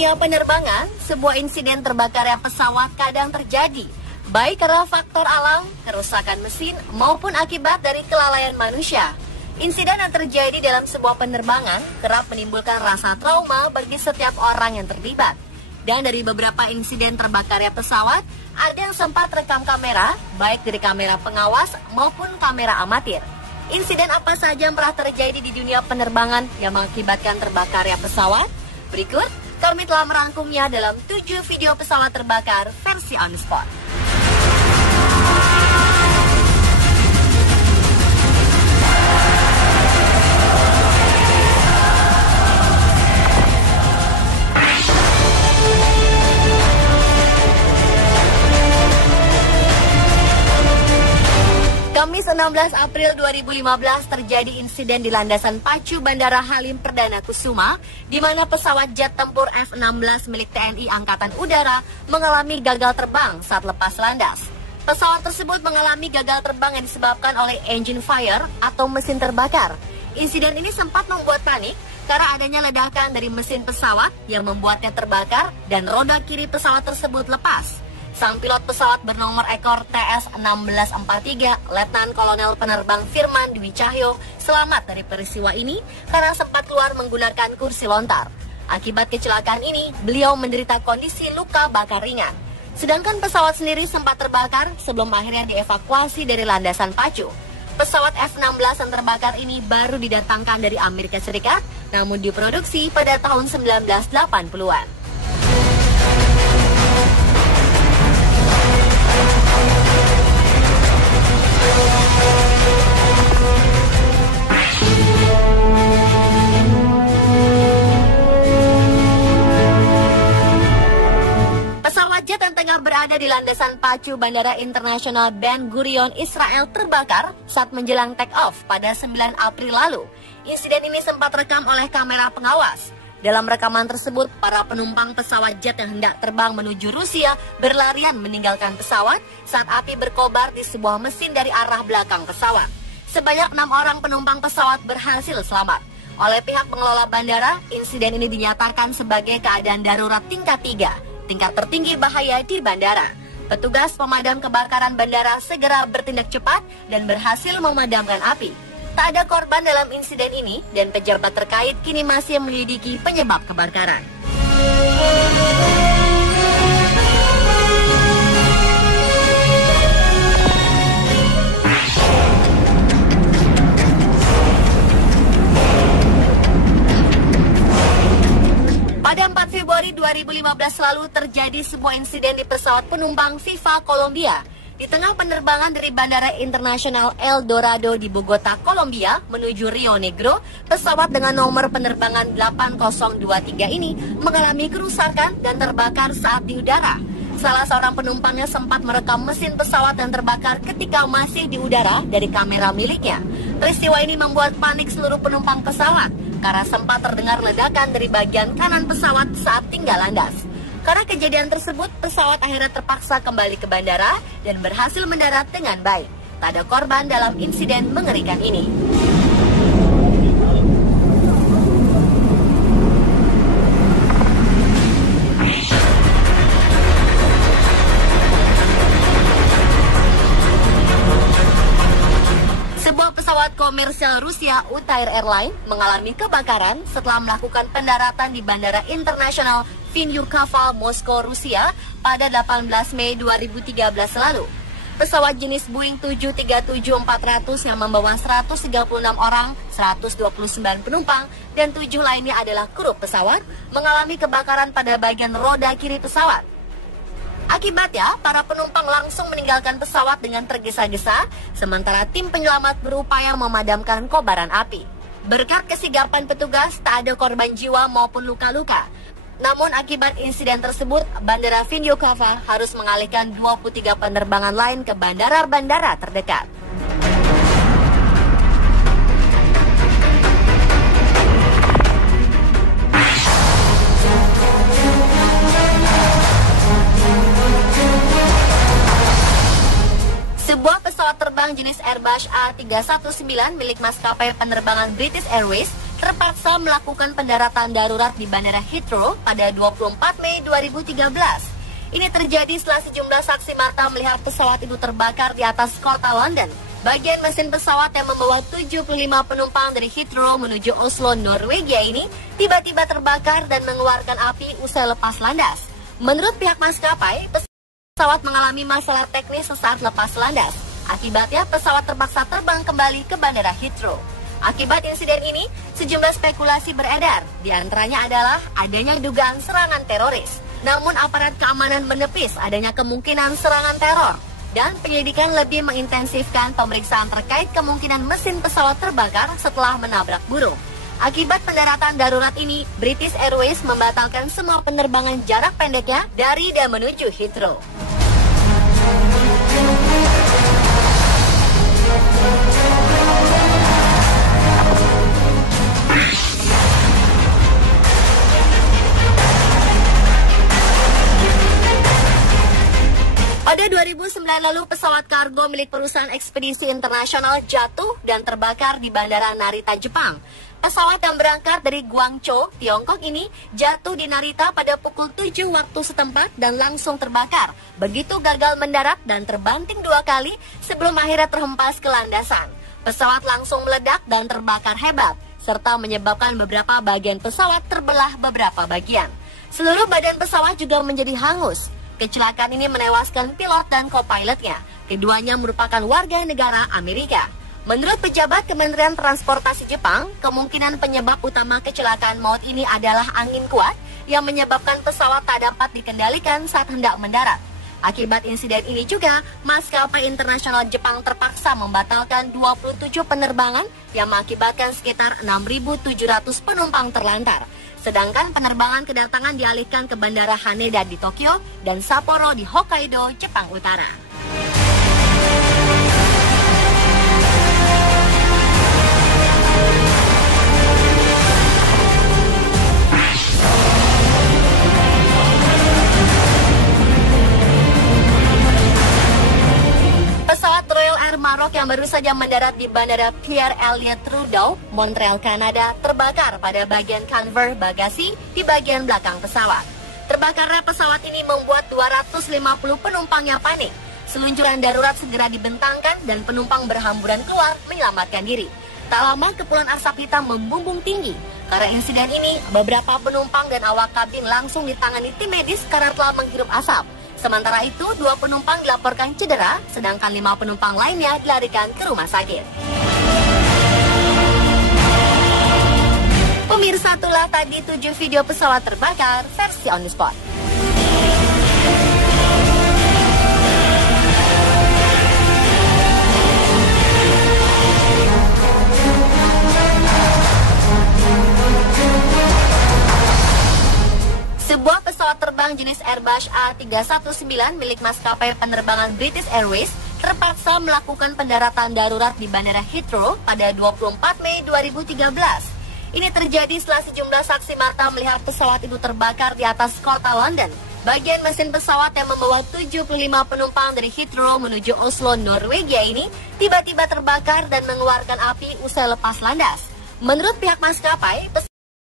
dunia penerbangan, sebuah insiden terbakarnya pesawat kadang terjadi, baik karena faktor alam, kerusakan mesin, maupun akibat dari kelalaian manusia. Insiden yang terjadi dalam sebuah penerbangan kerap menimbulkan rasa trauma bagi setiap orang yang terlibat. Dan dari beberapa insiden terbakarnya pesawat, ada yang sempat rekam kamera, baik dari kamera pengawas maupun kamera amatir. Insiden apa saja yang pernah terjadi di dunia penerbangan yang mengakibatkan terbakarnya pesawat? Berikut, kami telah merangkumnya dalam 7 video pesawat terbakar versi on the spot. Kamis 16 April 2015 terjadi insiden di landasan pacu Bandara Halim Perdana Kusuma, di mana pesawat jet tempur F-16 milik TNI Angkatan Udara mengalami gagal terbang saat lepas landas. Pesawat tersebut mengalami gagal terbang yang disebabkan oleh engine fire atau mesin terbakar. Insiden ini sempat membuat panik karena adanya ledakan dari mesin pesawat yang membuatnya terbakar dan roda kiri pesawat tersebut lepas. Sang pilot pesawat bernomor ekor TS-1643, Letnan Kolonel Penerbang Firman Dwi Cahyo, selamat dari peristiwa ini karena sempat keluar menggunakan kursi lontar. Akibat kecelakaan ini, beliau menderita kondisi luka bakar ringan. Sedangkan pesawat sendiri sempat terbakar sebelum akhirnya dievakuasi dari landasan pacu. Pesawat F-16 yang terbakar ini baru didatangkan dari Amerika Serikat, namun diproduksi pada tahun 1980-an. Pesawat jet yang tengah berada di landasan pacu Bandara Internasional Ben Gurion, Israel terbakar saat menjelang take off pada 9 April lalu. Insiden ini sempat rekam oleh kamera pengawas. Dalam rekaman tersebut, para penumpang pesawat jet yang hendak terbang menuju Rusia berlarian meninggalkan pesawat saat api berkobar di sebuah mesin dari arah belakang pesawat. Sebanyak 6 orang penumpang pesawat berhasil selamat. Oleh pihak pengelola bandara, insiden ini dinyatakan sebagai keadaan darurat tingkat 3, tingkat tertinggi bahaya di bandara. Petugas pemadam kebakaran bandara segera bertindak cepat dan berhasil memadamkan api. Tak ada korban dalam insiden ini dan pejabat terkait kini masih menyelidiki penyebab kebakaran. Pada 4 Februari 2015 lalu terjadi sebuah insiden di pesawat penumpang Viva Colombia. Di tengah penerbangan dari Bandara Internasional El Dorado di Bogota, Kolombia menuju Rio Negro, pesawat dengan nomor penerbangan 8023 ini mengalami kerusakan dan terbakar saat di udara. Salah seorang penumpangnya sempat merekam mesin pesawat yang terbakar ketika masih di udara dari kamera miliknya. Peristiwa ini membuat panik seluruh penumpang pesawat karena sempat terdengar ledakan dari bagian kanan pesawat saat tinggal landas. Karena kejadian tersebut, pesawat akhirnya terpaksa kembali ke bandara dan berhasil mendarat dengan baik. Tak ada korban dalam insiden mengerikan ini. Sebuah pesawat komersial Rusia Utair Airline mengalami kebakaran setelah melakukan pendaratan di Bandara Internasional Vynukovo, Moskow, Rusia pada 18 Mei 2013 lalu. Pesawat jenis Boeing 737-400 yang membawa 136 orang, 129 penumpang, dan 7 lainnya adalah kru pesawat mengalami kebakaran pada bagian roda kiri pesawat. Akibatnya, para penumpang langsung meninggalkan pesawat dengan tergesa-gesa, sementara tim penyelamat berupaya memadamkan kobaran api. Berkat kesigapan petugas, tak ada korban jiwa maupun luka-luka. Namun akibat insiden tersebut, Bandara Vynukovo harus mengalihkan 23 penerbangan lain ke bandara-bandara terdekat. Sebuah pesawat terbang jenis Airbus A319 milik maskapai penerbangan British Airways terpaksa melakukan pendaratan darurat di Bandara Heathrow pada 24 Mei 2013. Ini terjadi setelah sejumlah saksi mata melihat pesawat itu terbakar di atas kota London. Bagian mesin pesawat yang membawa 75 penumpang dari Heathrow menuju Oslo, Norwegia ini tiba-tiba terbakar dan mengeluarkan api usai lepas landas. Menurut pihak maskapai, pesawat mengalami masalah teknis sesaat lepas landas. Akibatnya, pesawat terpaksa terbang kembali ke Bandara Heathrow. Akibat insiden ini, sejumlah spekulasi beredar. Di antaranya adalah adanya dugaan serangan teroris. Namun aparat keamanan menepis adanya kemungkinan serangan teror. Dan penyelidikan lebih mengintensifkan pemeriksaan terkait kemungkinan mesin pesawat terbakar setelah menabrak burung. Akibat pendaratan darurat ini, British Airways membatalkan semua penerbangan jarak pendeknya dari dan menuju Heathrow. Pada 2009 lalu, pesawat kargo milik perusahaan ekspedisi internasional jatuh dan terbakar di Bandara Narita, Jepang. Pesawat yang berangkat dari Guangzhou, Tiongkok ini jatuh di Narita pada pukul 7 waktu setempat dan langsung terbakar. Begitu gagal mendarat dan terbanting 2 kali sebelum akhirnya terhempas ke landasan. Pesawat langsung meledak dan terbakar hebat, serta menyebabkan beberapa bagian pesawat terbelah beberapa bagian. Seluruh badan pesawat juga menjadi hangus. Kecelakaan ini menewaskan pilot dan co-pilotnya. Keduanya merupakan warga negara Amerika. Menurut pejabat Kementerian Transportasi Jepang, kemungkinan penyebab utama kecelakaan maut ini adalah angin kuat yang menyebabkan pesawat tak dapat dikendalikan saat hendak mendarat. Akibat insiden ini juga, maskapai internasional Jepang terpaksa membatalkan 27 penerbangan yang mengakibatkan sekitar 6.700 penumpang terlantar. Sedangkan penerbangan kedatangan dialihkan ke Bandara Haneda di Tokyo dan Sapporo di Hokkaido, Jepang Utara. Pesawat Royal Air Maroc yang baru saja mendarat di Bandara Pierre Elliott Trudeau, Montreal, Kanada, terbakar pada bagian conveyor bagasi di bagian belakang pesawat. Terbakarnya pesawat ini membuat 250 penumpangnya panik. Seluncuran darurat segera dibentangkan dan penumpang berhamburan keluar menyelamatkan diri. Tak lama kepulan asap hitam membumbung tinggi. Karena insiden ini, beberapa penumpang dan awak kabin langsung ditangani tim medis karena telah menghirup asap. Sementara itu, 2 penumpang dilaporkan cedera, sedangkan 5 penumpang lainnya dilarikan ke rumah sakit. Pemirsa, itulah tadi 7 video pesawat terbakar versi On The Spot. Sebuah pesawat terbang jenis Airbus A319 milik maskapai penerbangan British Airways terpaksa melakukan pendaratan darurat di Bandara Heathrow pada 24 Mei 2013. Ini terjadi setelah sejumlah saksi mata melihat pesawat itu terbakar di atas kota London. Bagian mesin pesawat yang membawa 75 penumpang dari Heathrow menuju Oslo, Norwegia ini tiba-tiba terbakar dan mengeluarkan api usai lepas landas. Menurut pihak maskapai,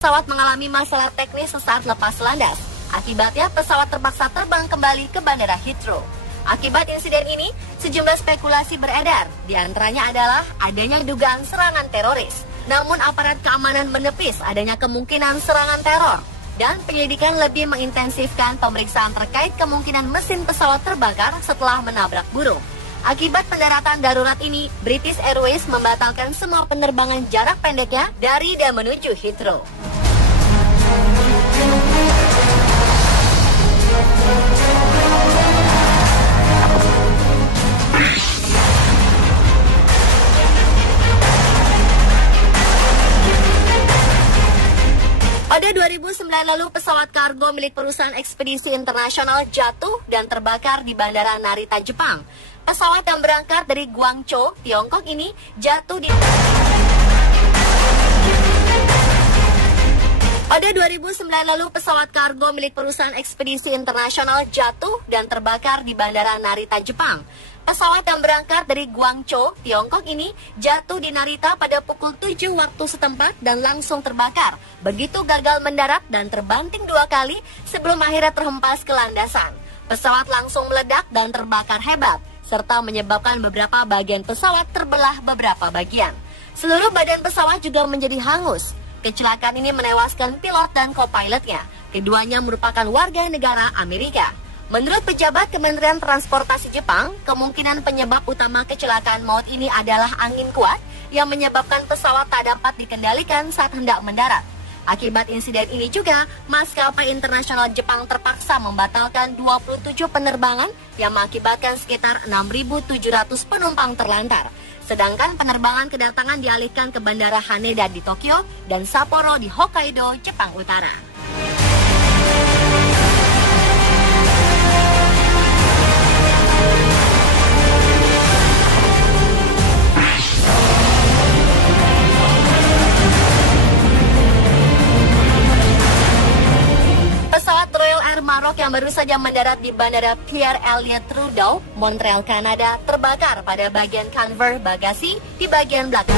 pesawat mengalami masalah teknis sesaat lepas landas. Akibatnya, pesawat terpaksa terbang kembali ke Bandara Heathrow. Akibat insiden ini, sejumlah spekulasi beredar. Di antaranya adalah adanya dugaan serangan teroris. Namun aparat keamanan menepis adanya kemungkinan serangan teror. Dan penyelidikan lebih mengintensifkan pemeriksaan terkait kemungkinan mesin pesawat terbakar setelah menabrak burung. Akibat pendaratan darurat ini, British Airways membatalkan semua penerbangan jarak pendeknya dari dan menuju Heathrow. Pada 2009 lalu, pesawat kargo milik perusahaan ekspedisi internasional jatuh dan terbakar di Bandara Narita, Jepang. Pesawat yang berangkat dari Guangzhou, Tiongkok ini jatuh di... Pada 2009 lalu, pesawat kargo milik perusahaan ekspedisi internasional jatuh dan terbakar di Bandara Narita, Jepang. Pesawat yang berangkat dari Guangzhou, Tiongkok ini jatuh di Narita pada pukul 7 waktu setempat dan langsung terbakar. Begitu gagal mendarat dan terbanting 2 kali sebelum akhirnya terhempas ke landasan. Pesawat langsung meledak dan terbakar hebat, serta menyebabkan beberapa bagian pesawat terbelah beberapa bagian. Seluruh badan pesawat juga menjadi hangus. Kecelakaan ini menewaskan pilot dan co-pilotnya. Keduanya merupakan warga negara Amerika. Menurut pejabat Kementerian Transportasi Jepang, kemungkinan penyebab utama kecelakaan maut ini adalah angin kuat yang menyebabkan pesawat tak dapat dikendalikan saat hendak mendarat. Akibat insiden ini juga, maskapai internasional Jepang terpaksa membatalkan 27 penerbangan yang mengakibatkan sekitar 6.700 penumpang terlantar. Sedangkan penerbangan kedatangan dialihkan ke Bandara Haneda di Tokyo dan Sapporo di Hokkaido, Jepang Utara. Maroc yang baru saja mendarat di Bandara Pierre Elliott Trudeau, Montreal, Kanada, terbakar pada bagian conveyor bagasi di bagian belakang.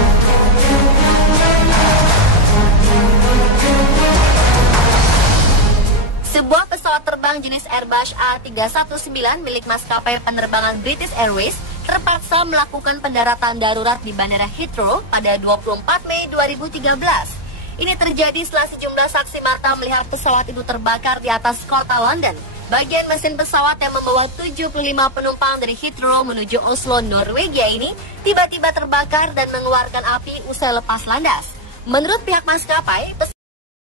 Sebuah pesawat terbang jenis Airbus A319 milik maskapai penerbangan British Airways terpaksa melakukan pendaratan darurat di Bandara Heathrow pada 24 Mei 2013. Ini terjadi setelah sejumlah saksi mata melihat pesawat itu terbakar di atas kota London. Bagian mesin pesawat yang membawa 75 penumpang dari Heathrow menuju Oslo, Norwegia ini tiba-tiba terbakar dan mengeluarkan api usai lepas landas. Menurut pihak maskapai,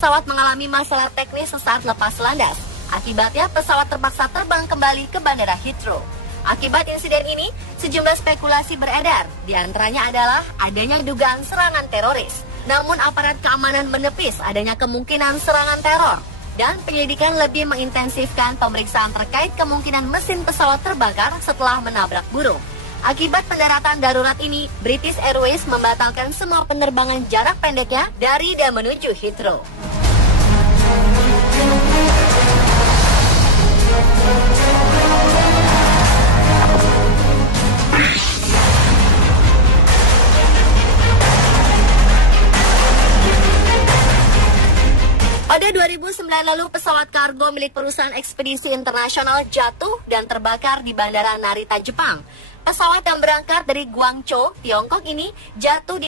pesawat mengalami masalah teknis sesaat lepas landas. Akibatnya pesawat terpaksa terbang kembali ke Bandara Heathrow. Akibat insiden ini, sejumlah spekulasi beredar. Di antaranya adalah adanya dugaan serangan teroris. Namun aparat keamanan menepis adanya kemungkinan serangan teror. Dan penyelidikan lebih mengintensifkan pemeriksaan terkait kemungkinan mesin pesawat terbakar setelah menabrak burung. Akibat pendaratan darurat ini, British Airways membatalkan semua penerbangan jarak pendeknya dari dan menuju Heathrow. Pada 2009 lalu, pesawat kargo milik perusahaan ekspedisi internasional jatuh dan terbakar di Bandara Narita, Jepang. Pesawat yang berangkat dari Guangzhou, Tiongkok ini jatuh di